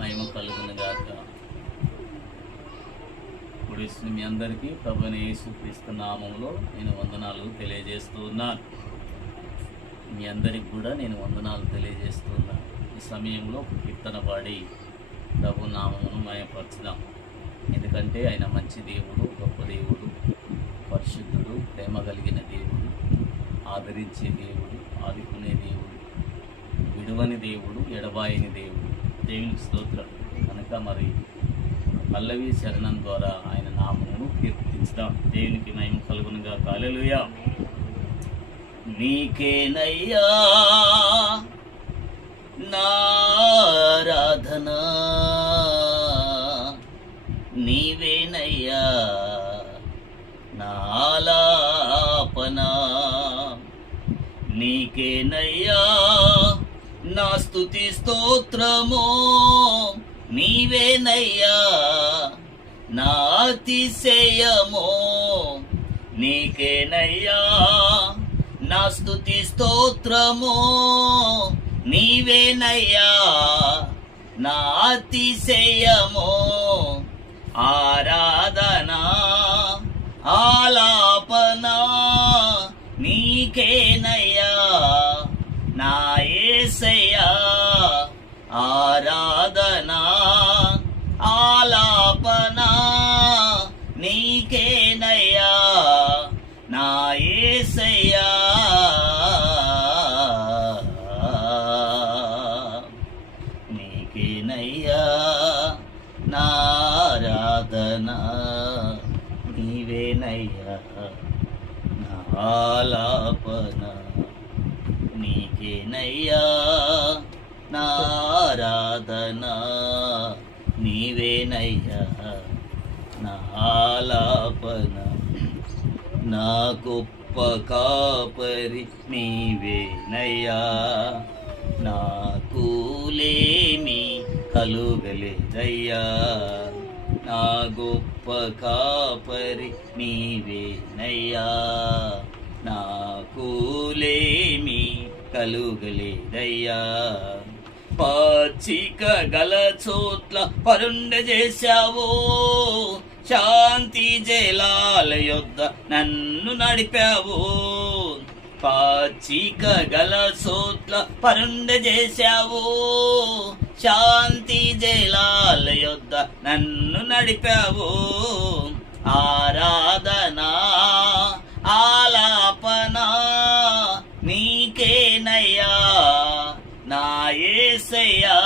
మహిమ కలుగును గాక. ఇప్పుడు మీ అందరికీ ప్రభువైన యేసుక్రీస్తు నామములో నేను వందనాలు తెలియజేస్తూ ఉన్నాను. మీ అందరికి కూడా నేను వందనాలు తెలియజేస్తూ ఉన్నాను. ఈ సమయంలో కీర్తన పాడి ప్రభు నామమును మహిమపరచుదాం. ఎందుకంటే ఆయన మంచి దేవుడు, గొప్ప దేవుడు, పరిశుద్ధుడు, ప్రేమ కలిగిన దేవుడు, ఆదరించే దేవుడు, ఆదుకునే దేవుడు, విడువని దేవుడు, ఎడబాయని దేవుడు. దేవునికి స్తోత్రం. కనుక మరి పల్లవి శరణం ద్వారా ఆయన నామమును కీర్తించుదాం. దేవునికి మహిమ కలుగునుగా. హల్లెలూయా. నీకేనయ్యా నా ఆరాధన, నీవేనయ్యా నా ఆలాపన, నీకేనయ్యా నా స్తుతి స్తోత్రము, నీవేనయ్యా నా అతిశయము, నీకేనయ్యా నా స్తుతి స్తోత్రము, నీవేనయ్యా నా అతిశయము, ఆరాధన ఆలాపన నీకేనయ్యా నా యేసయ్యా, ఆరాధన ఆలాపన నీకేనయ్యా నా యేసయ్యా, నీకేనయ్యా నా ఆరాధన, నీవేనయ్యా నా ఆలాపన, నీకేనయ్యా నా ఆరాధన, నీవేనయ్యా నా ఆలాపన, నా గొప్ప కాపరి నీవేనయ్యా, నాకులేమి కలుగలేదయ్యా, నా గొప్ప కాపరి నీవేనయ్యా, నాకులేమి కలుగలేదయ్యా, పచ్చిక గల చోట్ల పరుండ చేశావో, శాంతి జలాల యొద్ద నన్ను నడిపావు, పచ్చిక గల చోట్ల పరుండ చేశావు, శాంతి జలాల యొద్ద నన్ను నడిపావు, ఆరాధన ఆలాపన నీకేనయ్యా నా యేసయ్యా,